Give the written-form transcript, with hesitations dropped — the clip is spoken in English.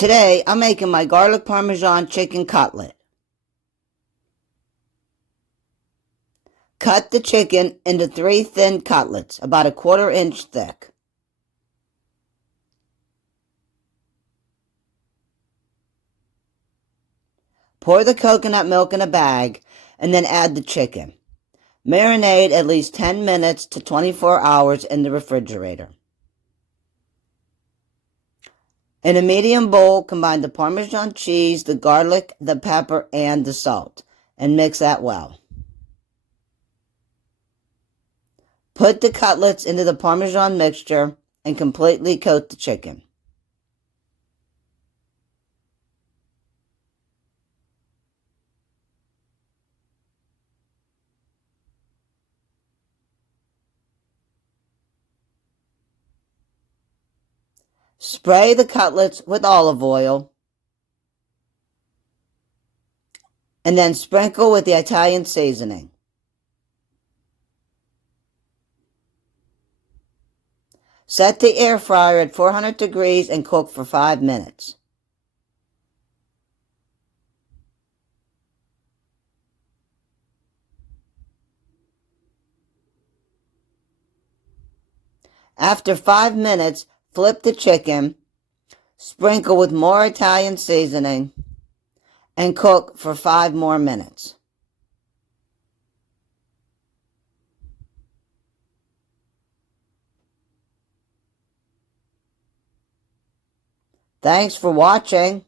Today, I'm making my garlic Parmesan chicken cutlet. Cut the chicken into 3 thin cutlets, about a 1/4 inch thick. Pour the coconut milk in a bag and then add the chicken. Marinade at least 10 minutes to 24 hours in the refrigerator. In a medium bowl, combine the Parmesan cheese, the garlic, the pepper, and the salt, and mix that well. Put the cutlets into the Parmesan mixture and completely coat the chicken. Spray the cutlets with olive oil and then sprinkle with the Italian seasoning. Set the air fryer at 400 degrees and cook for 5 minutes. After 5 minutes, flip the chicken, sprinkle with more Italian seasoning, and cook for 5 more minutes. Thanks for watching.